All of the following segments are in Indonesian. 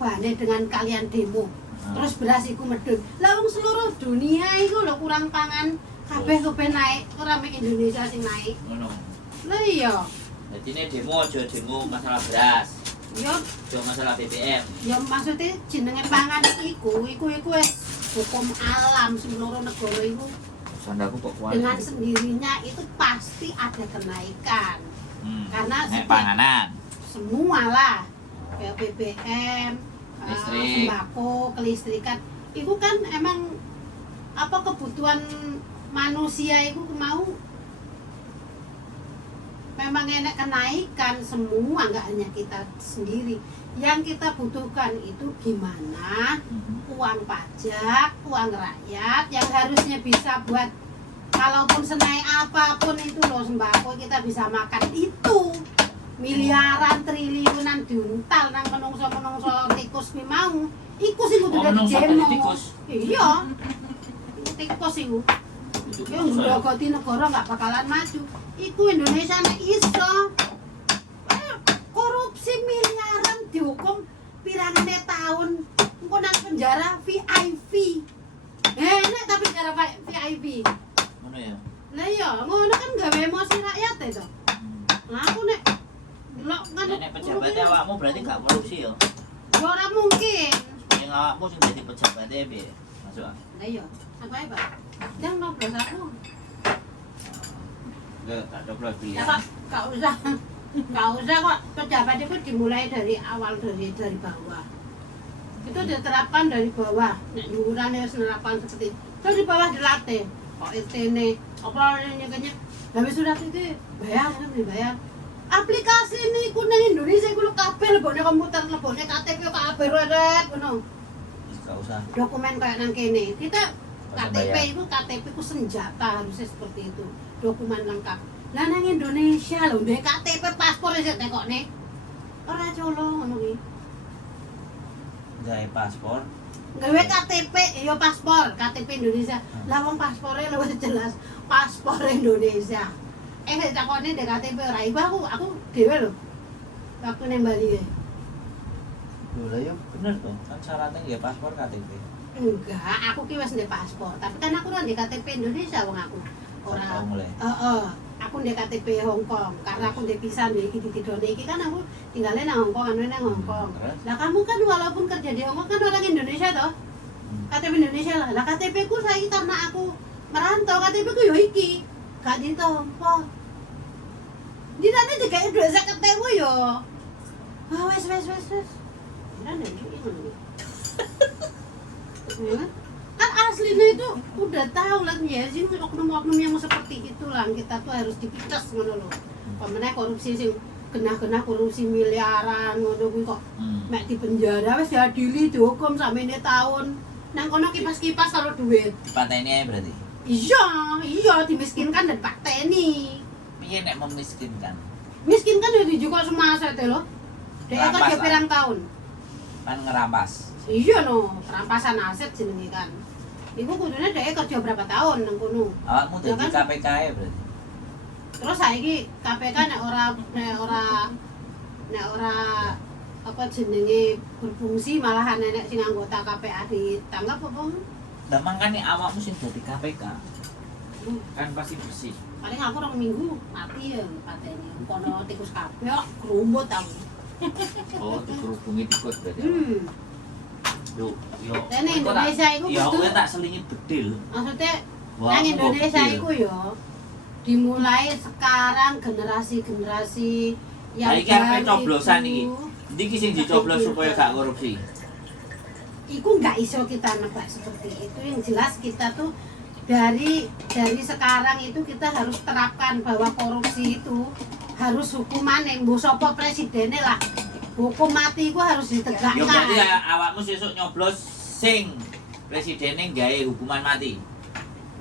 cobane dengan kalian demo. Terus beras iku medhun. Lah wong seluruh dunia iku lho kurang pangan. Kabeh kepen naik, ora mek Indonesia sing naik. Ngono. Lah iya. Jadi ini demo aja demo masalah beras. Yo, Aja masalah BBM. ya maksudnya jenenge pangan iku wis hukum alam seluruh negara iku. Sandaku kok kuat. Dengan sendirinya itu pasti ada kenaikan. Karena naik panganan. semua lah. Kayak BBM, Listrik. sembako, kelistrikan. Itu kan emang apa kebutuhan manusia itu mau memang enak kenaikan semua, nggak hanya kita sendiri. Yang kita butuhkan itu gimana uang pajak, uang rakyat yang harusnya bisa buat kalaupun senaik apapun itu loh sembako kita bisa makan itu miliaran triliunan diuntal nang menungso tikus ki mau iku sing kudu dadi menungso demo. dadi tikus? Iya. Tikus iku. Yang ngrogoti negara nggak bakalan maju. Iku Indonesia nek iso korupsi miliaran dihukum pirangane tahun engko nang penjara VIP. Enak tapi penjara VIP. Ngono ya. Lah iya, ngono kan gawe emosi rakyat itu. Lah aku nek delok kan Nek pejabatnya awakmu berarti gak korupsi ya. ya ora mungkin. Yang awakmu sing dadi pejabatnya piye? Masuk ah. Lah iya, aku ae, Pak. Yang noblos aku. Enggak, tak doblos Ya, pilihan. Pak, enggak usah. Enggak usah kok. Pejabat itu dimulai dari awal dari bawah. Itu diterapkan dari bawah. Nek dhuwurane wis nerapkan seperti itu. Terus di bawah dilatih. Kok RT-ne, apa ini kayaknya. Lah wis sudah itu bayar kan dibayar. Aplikasi ini kuning Indonesia iku lho kabeh lebone komputer, lebone KTP kabeh red ngono. Enggak usah. Dokumen kayak nang kene. Kita Usah KTP bayar. itu KTP ku senjata harusnya seperti itu. Dokumen lengkap. Lah nang Indonesia lho ndek KTP paspor wis tekokne. Ora colo ngono kuwi. Gawe paspor. Gawe KTP ya paspor, KTP Indonesia. Lah wong paspore luwih jelas paspor Indonesia. Nek takone ndek KTP ora iku aku dhewe lho. Waktu nang Bali ya. Lho lah ya bener toh. Kan syaratnya nggih paspor KTP. Enggak, aku ki wis ndek paspor, tapi kan aku ora ndek KTP Indonesia wong aku. Ora. Oh, mulai. Heeh. Aku ndek KTP Hong Kong, karena aku ndek pisah ndek iki ditidone iki kan aku tinggalnya nang Hong Kong, anu nang Hong Kong. Terus? Lah kamu kan walaupun kerja di Hong Kong kan orang Indonesia toh? KTP Indonesia lah. Lah KTP ku saiki karena aku merantau, KTP ku yo iki. Gak ditompo. Dinane digawe dhuwit 50.000 yo. Ah wes. Nah, iki ngono. Ya. Kan aslinya itu udah tahu lah ya sih oknum-oknum yang seperti itulah kita tuh harus dipites ngono lho. Pemenang korupsi sing genah-genah korupsi miliaran ngono kuwi kok mek di penjara wis diadili dihukum samene tahun. Nang kono kipas-kipas karo duit. Pateni ae berarti. Iya, dimiskinkan dan pateni. Piye nek memiskinkan? Miskin kan udah juga semasa itu loh. Dia Rampas kerja lah. pirang tahun. Kan ngerampas. Iya no, perampasan aset jenenge kan. Iku kudune dhek kerja berapa tahun nang kono. Awakmu Ya dadi kan? KPK ae berarti. Terus saiki KPK nek ora apa jenenge berfungsi malahan nenek sing anggota KPA ditanggap apa? Lah mangkane awakmu sing dadi KPK. Kan pasti bersih. Paling aku 2 minggu mati ya pateni. Kono tikus kabeh kok kerumbut aku. Oh, dikerubungi tikus berarti. Yo. Nek Indonesia iku ya kudu kowe tak selingi bedil. maksudnya Wah, nang aku Indonesia bedil. iku ya dimulai sekarang generasi-generasi Nah, yang iki ape coblosan iki. Ndi ki sing dicoblos Tapi supaya kita- gak korupsi? Iku nggak iso kita nebak seperti itu. Yang jelas kita tuh dari sekarang itu kita harus terapkan bahwa korupsi itu harus hukuman yang mbok sapa presidennya lah. Hukum mati itu harus ditegakkan. Ya berarti awakmu sesuk nyoblos sing presidene gawe hukuman mati.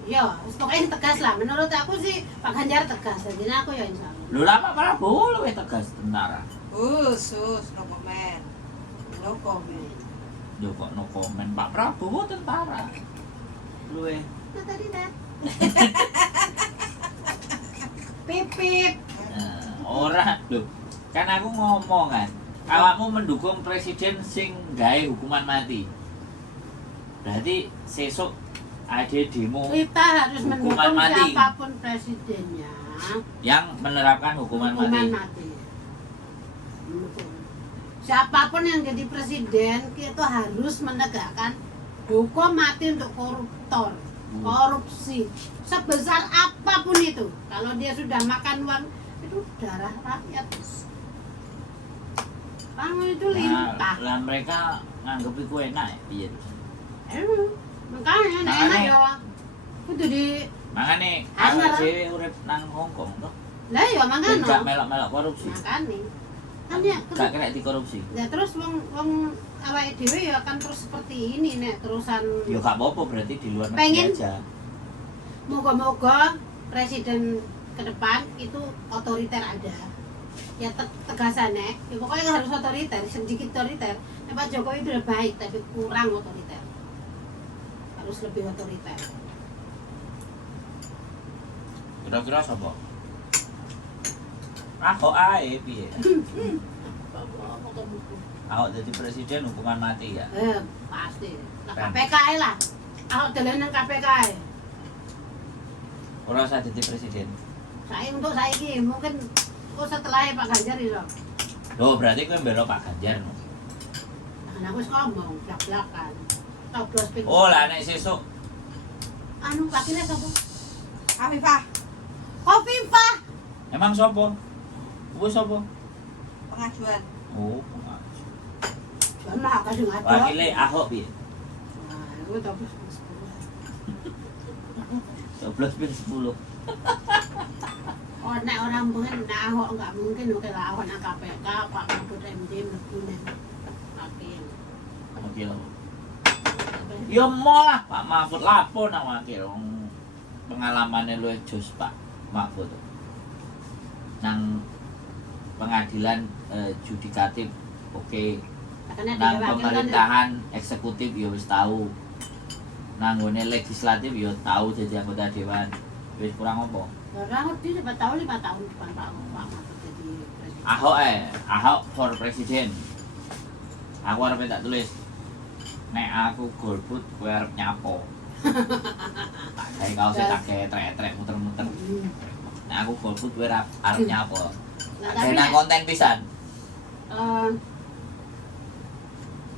Ya, pokoknya tegas lah. Menurut aku sih Pak Ganjar tegas. Jadi aku ya insya Allah. Lho lama Prabowo luwih tegas tentara. Sus, no comment. No comment. Yo kok no comment Pak Prabowo tentara. Luwih. Nah, tadi dah. Pipip. Nah, ora lho. Kan aku ngomong kan. awakmu mendukung presiden sing gawe hukuman mati. Berarti sesuk ada demo Kita harus Hukuman mendukung mati. siapapun presidennya. yang menerapkan hukuman mati. Mendukung. Siapapun yang jadi presiden itu harus menegakkan hukum mati untuk koruptor, korupsi sebesar apapun itu. Kalau dia sudah makan uang itu darah rakyat. Uang itu limpah. Lah mereka nganggep iku enak ya piye terus. Makanya enak Makanya- ya. Kudu di Makane Anyar. awake dhewe urip nang Hongkong toh. lah ya Ben makanya. gak melok-melok korupsi. Makanya. Kan ya Gak kena dikorupsi. ya terus wong awake dhewe ya akan terus seperti ini nek terusan Ya gak apa-apa berarti di luar negeri Pengen- aja. moga-moga presiden ke depan itu otoriter ada. Ya tegasannya, ya pokoknya harus otoriter, sedikit otoriter. Nah, Pak Jokowi itu udah baik tapi kurang otoriter. Harus lebih otoriter. Kira-kira sapa? Ahok ae piye? Ahok jadi presiden hukuman mati ya. Pasti. Nah, Kan. KPK ae lah. Ahok dolen nang KPK ae. Ora usah jadi presiden. Untuk saiki mungkin setelah Pak Ganjar itu. Loh, berarti kowe mbela Pak Ganjar. No? Nah, aku wis ngomong blak-blakan. Toblos ping. Oh, lah nek sesuk Anu pakine sapa? Afifah, Khofifah. emang sapa? Kuwi sapa? pengajuan. Oh, Jangan lah kasih ngaco. wakile Ahok piye? Nah, itu toblos ping 10. 12 bin 10. Oh, nek orang mungkin nek Ahok enggak mungkin oke lah Ahok nang KPK, Pak Mahfud MD mlebu nang hakim. Oke. Ya mau lah Pak Mahfud lapo nang wakil pengalamannya luwih jos Pak Mahfud. Nang pengadilan judikatif oke. Karena Nang dia wakil kan pemerintahan eksekutif ya wis tahu. Nang nggone legislatif ya tahu jadi anggota dewan. Wis kurang apa? orang di 5 tahun depan Pak Mahfud jadi presiden. Ahok for presiden. Aku arep tak tulis. Nek aku golput kowe arep nyapo. Tak gawe kaos tak gawe trek-trek muter-muter. Nek aku golput kowe arep nyapo. Nah, Gawe tapi nang nek konten pisan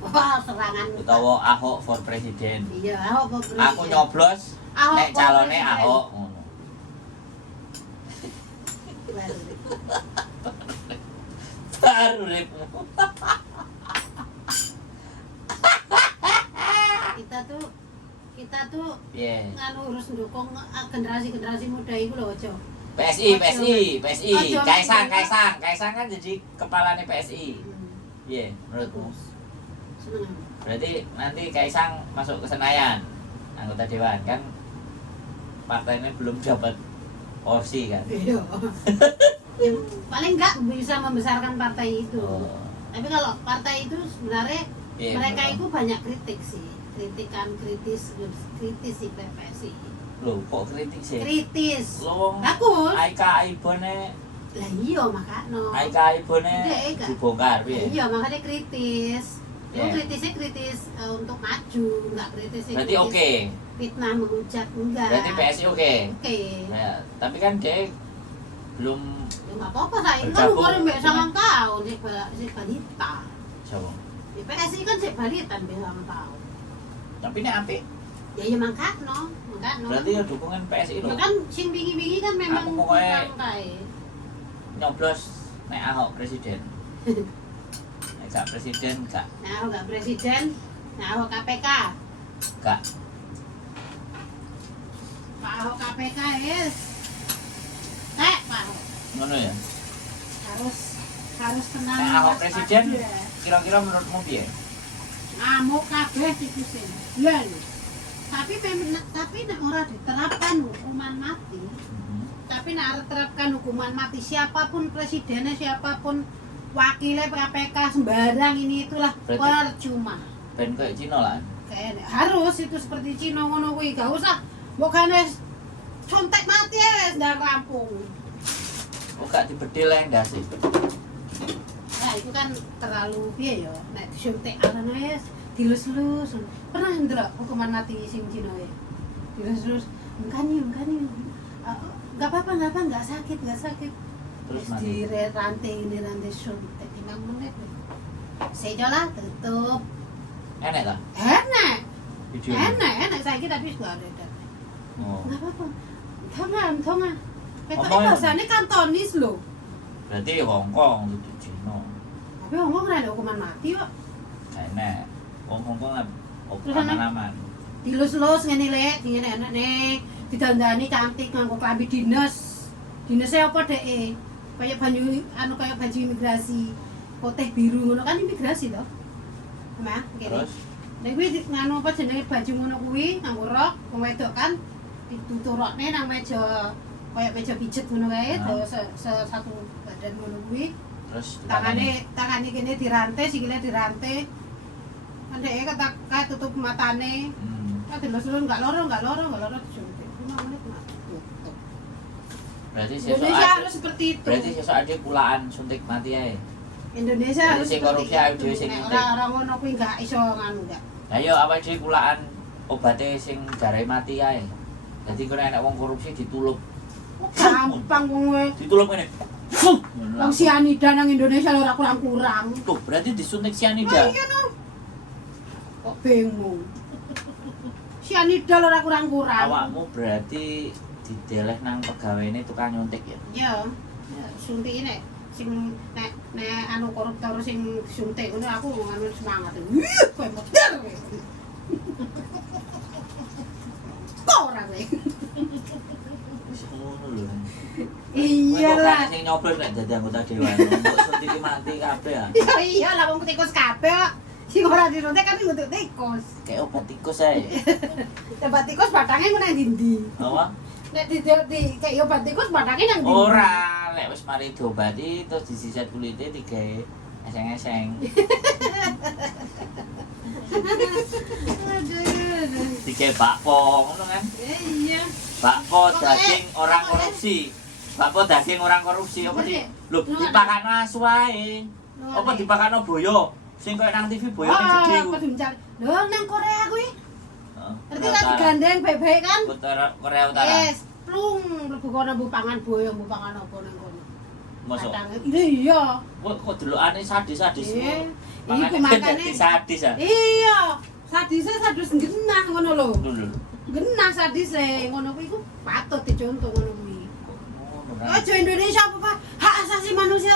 wah serangan utawa Ahok for presiden. iya Ahok for presiden. Aku nyoblos Ahok nek for calone presiden. Ahok ngono. Baru ripmu. kita tuh Piye? nganu urus ndukung generasi muda itu loh ojo. PSI. Ojo. Kaisang kan jadi kepalanya PSI. Piye menurutmu? Seneng. Berarti nanti Kaisang masuk ke Senayan anggota dewan kan partainya belum dapat porsi kan. Iya. Yang paling enggak bisa membesarkan partai itu. Oh, Tapi kalau partai itu sebenarnya iya, mereka betul. itu banyak kritik sih. Kritikan kritis sih PPSI. Loh kok kritik sih? Kritis. Lo Bagus. Aika Ibone Lah iya makanya. Iya, Kak. dibongkar piye? Iya makanya kritis. Itu Iya. kritisnya kritis untuk maju, enggak kritis Berarti oke. fitnah menghujat enggak. Berarti PSI oke. Oke. Ya, tapi kan dia belum Ya enggak apa-apa saya kan Bergabung umur mbek dengan- 9 tahun si balita. coba. Di PSI kan si balita mbek 9 tahun. Tapi ini apik. Ya ya mangkano. Berarti ya dukungan PSI Ya loh. kan sing bingi-bingi kan memang Aku pokoknya- kurang kae. Nyoblos nek Ahok presiden. Nek gak presiden gak. Nah, aku enggak presiden, nah aku KPK. Gak. Pak Ahok KPK yes. Pak Ahok Ngono ya. harus tenang. Nek Ahok waspada. presiden kira-kira menurutmu piye? Ngamuk kabeh tikusin. Lha lho. Tapi nek ora diterapkan hukuman mati, tapi nek arep terapkan hukuman mati siapapun presidennya, siapapun wakilnya KPK sembarang ini itulah Berarti- percuma. Ben kayak Cina lah. Kayak harus itu seperti Cina ngono kuwi, gak usah mbokane contek mati ya wis ndak rampung. Oh gak dibedil yang dasi. Nah, itu kan terlalu piye ya nek disuntik arane dilus-lus. Pernah ndelok hukuman mati sing Cina ya. Dilus-lus mengkani. Enggak apa-apa, enggak sakit. Terus di mati. rantai suntik 5 menit. Sejolah tutup. Enak ta? Enak. Video. Enak saiki tapi wis gak ada. Oh. Enggak apa-apa. Tongan. Ketok Apa ya? bahasane Kantonis lho. Berarti Hongkong itu Cina. Tapi ngomong ora ada hukuman mati kok. Enak. Hongkong lah. Terus ana- Aman-aman. Dilus-lus ngene lek, ngene enak-enak, didandani cantik nganggo klambi dinas. Dinasnya apa dek? Kayak baju imigrasi, putih biru ngono kan imigrasi toh. Sama, kene. Terus Nek kuwi nganu apa jenenge baju ngono kuwi, nganggo rok, wong wedok kan dituturokne nang meja kayak meja pijet ngono kae, Nah. satu badan ngono kuwi. terus Tangane kene dirantai, sikile dirantai. Ndeke kayak tutup matane. Dilus-lus enggak loro disuntik. 5 menit mati. Tutup. Berarti sesuk Indonesia ada. harus seperti itu. Berarti sesuk ada pulaan suntik mati ae. Indonesia Berarti harus sing seperti korupsi ayo itu. dhewe sing Nek nyuntik. orang ngono kuwi enggak iso nganu enggak. Ayo awake dhewe pulaan obate sing jarai mati ae. Dadi kena enek wong korupsi ditulup. Gampang wong kowe. Ditulup ngene. Wong sianida nang Indonesia ora kurang-kurang. Tuh, berarti disuntik Wah, sianida. iya no. Kok bingung. Sianida ora kurang-kurang. Awakmu berarti dideleh nang pegawene tukang nyuntik ya. Iya. Suntik ini sing nek anu koruptor sing suntik ngono aku anu semangat. Wih, kowe modar kowe. Kok ora kowe? Wis ngono lho. Iyalah. Sing nyoblos nek dadi anggota dewan. Untuk suntik mati kabeh ya. Ya iyalah wong tikus kabeh kok. Sing ora disuntik kan ngutuk tikus. Kayak obat tikus ae. Obat tikus batangnya ngono nang ndi? Apa? Nek di kayak obat tikus batangnya nang ndi? Ora, lek wis mari diobati terus disiset kulite digawe eseng-eseng. Aduh. Digawe bakpo ngono kan. Iya. Bakpo daging orang korupsi. Bakpo daging orang korupsi apa di? Lho dipakano asu ae. Apa dipakano boyo? Sing koyo nang TV boyo sing gede ku. Kudu mencari. Lho nang Korea kuwi. Heeh. Ngerti lah digandeng baik-baik kan? Korea Utara. Yes, plung mlebu kono mbu pangan boyo, mbu pangan apa nang kono. Mosok. Iya. Kok delokane sadis-sadis. Iya. Makane Iku makane. sadis ah. Iya. Sadis genah ngono lho. Lho. Genah sadis ngono kuwi ku patut dicontoh ngono kuwi. Ngono kan. Aja Indonesia apa hak asasi manusia.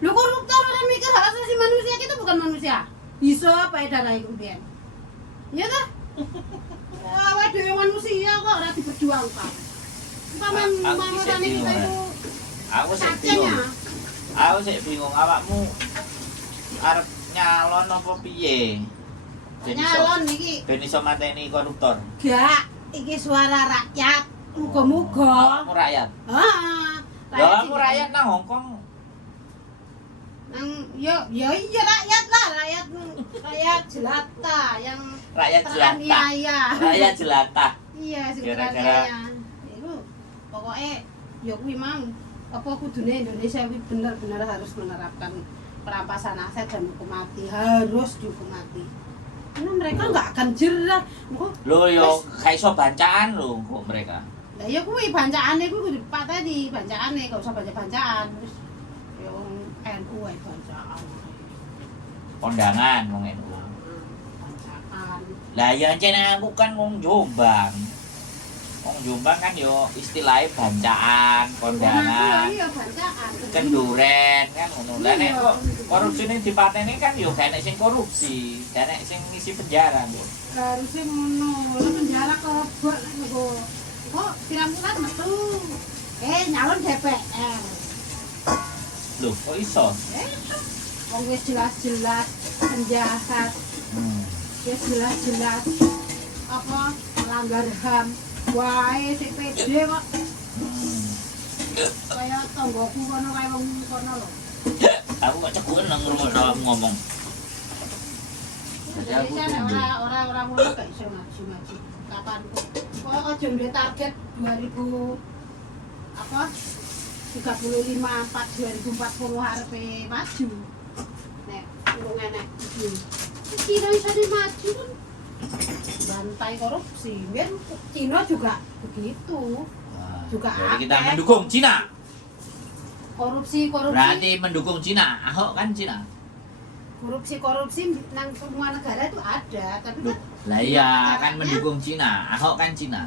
Lho koruptor ora mikir hak asasi manusia, kita bukan manusia. Bisa apa darah iku pian. Iya ta? Awak dhewe manusia kok ora diperjuangkan. Mamane kita itu Aku sik cacing bingung. ya. Aku sik bingung awakmu arep nyalon apa piye? Nyalon iki Ben iso mateni koruptor. gak iki suara rakyat. Muga-muga. Awakmu rakyat. Ah. Lah awakmu rakyat nang Hongkong. Nang iya rakyat lah, rakyat jelata yang Rakyat jelata. teraniaya. Rakyat jelata. Iya, sing Gara-gara- teraniaya. Iku pokoke ya kuwi mang apa kudune Indonesia kuwi bener-bener harus menerapkan perampasan aset dan hukum mati, harus dihukum mati. Karena mereka nggak akan jerah. Kok Lho yo gak iso bancaan lho kok mereka. lah ya kuwi bancaane kuwi kudu dipateni, bancaane gak usah baca-bancaan. Terus ya wong NU ae bancaan. Kondangan wong NU. Bancaan. Lah ya encen aku kan wong Jombang. Wong Jombang kan yo istilahnya bancaan, kondangan, Iya bancaan. kenduren kan ngono. Lah nek kok korupsine dipateni kan yo gak enek sing korupsi, gak enek sing ngisi penjara kok. Harusnya ngono, lah penjara kobok lah ngono. Kok pirang bulan metu. Nyalon DPR. Loh, kok iso? Wong wis jelas-jelas penjahat, wis jelas-jelas apa melanggar HAM. Wae sik pede kok kaya tanggoku kono kaya wong kono lho. Aku kok cekuken nang rumah awakmu ngomong. Jadi aku Indonesia nek tunggu. ora ngono gak iso maju-maju. Kapan kok aja duwe target 2000 apa 2040 arepe maju. Nek urung enek iki. Cina iso maju kan bantai korupsi. Biar Cina juga begitu. Wah, Juga jadi kita akeh. mendukung Cina. Korupsi. Berarti mendukung Cina. Ahok kan Cina. Korupsi nang semua negara itu ada, tapi Loh, kan lah iya gimana kan caranya? mendukung Cina. Ahok kan Cina.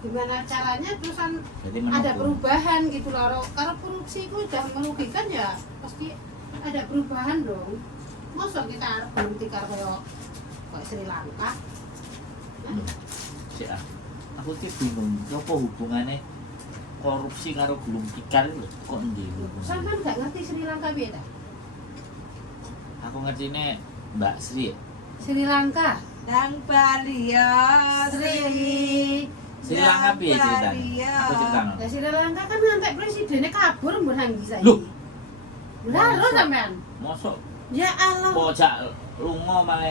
Gimana caranya terusan Berarti ada mendukung. perubahan gitu loh. Kalau korupsi itu udah merugikan ya pasti ada perubahan dong. Masa kita berhenti kayak Sri Lanka? Loh, sik ah. Aku ki bingung, apa hubungannya korupsi karo gulung tikar itu kok endi hubungannya? Sampean nggak ngerti Sri Lanka beda? Aku ngertine Mbak Sri. Sri Lanka. Dan Bali ya Sri. Sri Lanka piye ceritanya? Aku ceritano. Nah, Sri Lanka kan ngantek presidennya kabur mbok nang iki saiki. Loh. Benar Masa? sampean. Mosok Ya Allah. pojak lunga malah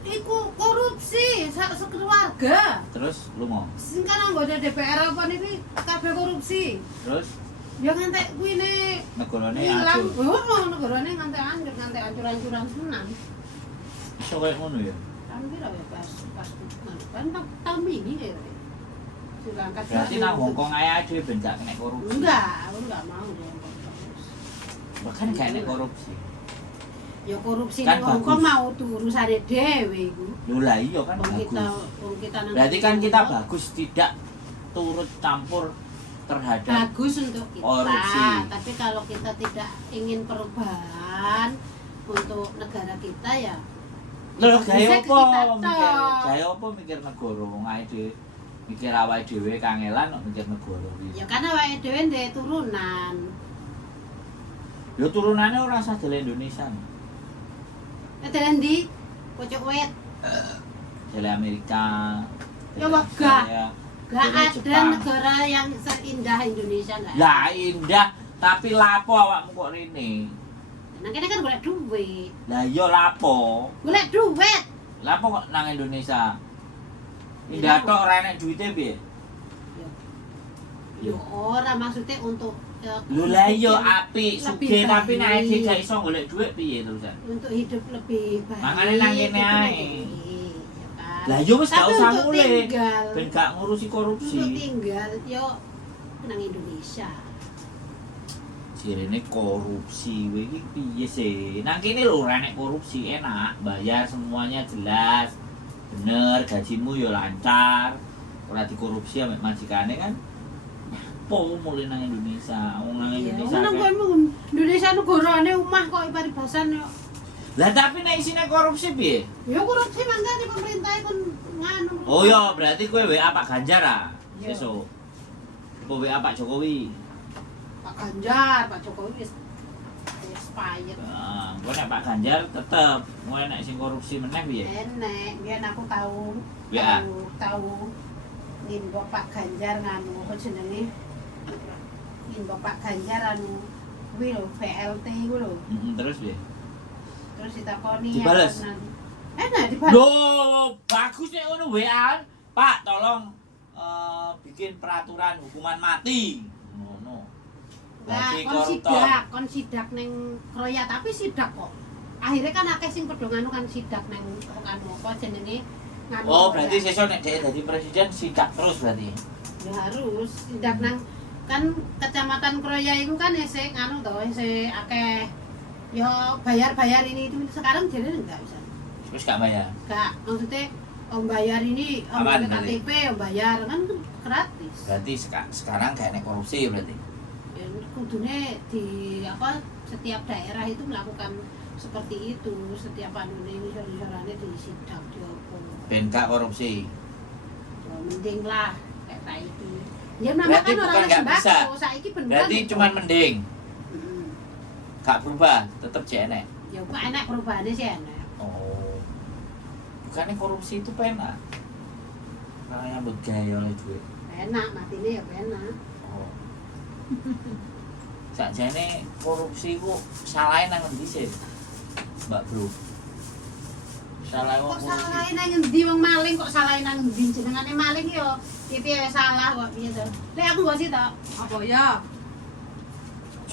Iku korupsi sekeluarga. terus lunga. Sing kan anggota DPR apa niki kabeh korupsi. Terus Ya ngantek kuine negarane hilang. acuh. Oh, negarane ngantek ancur-ancuran senang. Iso koyo ngono ya. Kan piro ya pas kan tahun ini ya. Sri Lanka. Berarti nang Hongkong ae dhewe ben gak kena korupsi. Enggak, aku enggak mau dia terus. Bahkan gak kena korupsi. Ya korupsi Kan nang Hongkong bagus. mau tuh urusane dhewe iku. Lho lah iya kan Wong kita bagus. nang Berarti kan kita Hongkong bagus tidak turut campur terhadap bagus untuk kita. korupsi. Tapi kalau kita tidak ingin perubahan untuk negara kita ya Lho bisa gaya ke apa kita mikir? tok. Gaya apa mikir negara wong ae dhewe mikir awake dhewe kangelan kok mikir negara iki. ya karena awake dhewe ndek turunan. Yo turunane ora usah dele Indonesia. Nek ndi pojok wet Dele Amerika. Ya, dele wegah. Australia, gak dele ada Jepang. negara yang seindah Indonesia enggak. Lah indah, tapi lapo awakmu kok rene? Nang kene kan golek duit. Lah iya lapo? Golek duit. Lapo kok nang Indonesia? Indah tok ora enek duite piye? Yo ora maksudnya untuk Lho lah iya apik Lebih sugih tapi nek baik. gak iso golek duit piye terusan? untuk hidup lebih baik. Makanya nang kene itu ae. lebih, ya kan? Lah yo wis gak Tapi usah untuk mulih. tinggal, Ben gak ngurusi untuk korupsi. tinggal yo nang Indonesia. Jirene korupsi kowe iki piye sih? Nang kene lho ora enek korupsi, enak, bayar semuanya jelas. Bener, gajimu yo lancar. Ora dikorupsi ambek majikane kan. Po mulai nang Indonesia, wong nang Iya, Indonesia. nang kan- kowe Indonesia negarane omah kok paribasan yo. Lah tapi nek isine korupsi piye? Yo korupsi mangkane pemerintah pun nganu. Oh iya, berarti kowe WA Pak Ganjar ah. Iya. Sesuk. Apa WA Pak Jokowi? Pak Ganjar, Pak Jokowi wis expired. Nah, kowe nek Pak Ganjar tetep, kowe nek sing korupsi meneh piye? Enek, biyen aku tahu. Ya. Tahu inbox Pak Ganjar nganu apa jenenge? Inbox Pak Ganjar anu kuwi lho VLT kuwi lho. Terus piye? Terus ditakoni Dibales? apa nanti. Enak dibales. Loh, bagus nek ngono WA. Pak, tolong bikin peraturan hukuman mati. Ngono. Lah Bagi kon sidak ning Kroya tapi sidak kok. Akhirnya kan akeh sing padha nganu kan sidak ning anu apa jenenge nganu. Oh, Kroya. berarti sesuk nek dhek dadi presiden sidak terus berarti. Ya harus sidak nang kan kecamatan Kroya itu kan isih anu to isih akeh ya bayar ini itu sekarang jadi enggak bisa. Terus gak bayar. Enggak, maksudnya om bayar ini om Apaan pakai KTP om bayar kan gratis. Berarti sekarang gak nek korupsi berarti. Ya, kudune di apa setiap daerah itu melakukan seperti itu setiap anu ini isorannya disidak diopo. Ben gak korupsi. Ya, mending lah kayak tak itu. Ya nama Berarti kan bukan orang nggak bisa. sembako saiki beneran. Berarti itu. cuman mending, Mm-mm. gak berubah, tetep JNE. Ya kok enak perubahannya sih enak. Oh. Bukannya korupsi itu pena. Karena yang gaya oleh duit. Enak matinya ya enak. Oh. Sakjane korupsi ku salahe nang endi sih? Mbak Bro. Salah wong Kok korupsi. salahin nang ngendi wong maling kok salahin nang ngendi jenengane maling yo piye salah kok piye to. Lek aku gak sih to. Apa ya?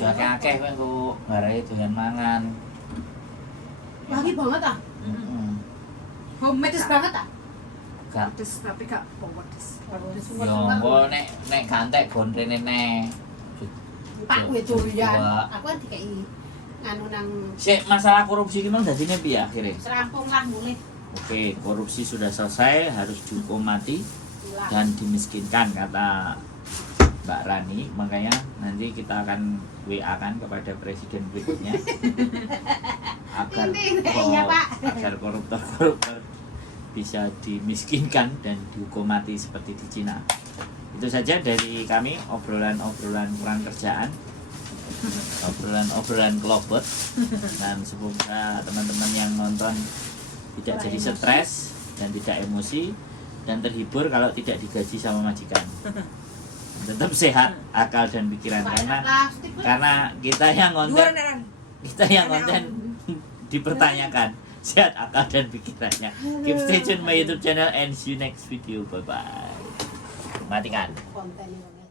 akeh kowe engko barai doyan mangan. Wangi banget ah. Heeh. Homemade Pedes Kak. banget ah. Gak Pedes tapi gak pedes. yo engko nek gantek gon rene neh. Pak kowe doyan. Coba. Aku kan dikai nganu nang Sik masalah korupsi ki mang dadine piye akhire? serampung lah mulai. Oke, korupsi sudah selesai, harus dihukum mati Lah. dan dimiskinkan kata Mbak Rani. Makanya nanti kita akan WA kan kepada presiden berikutnya agar Ini, iya, Pak. agar koruptor-koruptor bisa dimiskinkan dan dihukum mati seperti di Cina. Itu saja dari kami, obrolan-obrolan kurang kerjaan, obrolan-obrolan kelopot, dan semoga teman-teman yang nonton tidak jadi stres dan tidak emosi dan terhibur kalau tidak digaji sama majikan. Tetap sehat akal dan pikiran karena kita yang Dua konten neran. dipertanyakan sehat akal dan pikirannya. Keep stay tune my YouTube channel and see you next video. Bye bye. Matikan. Konten ini.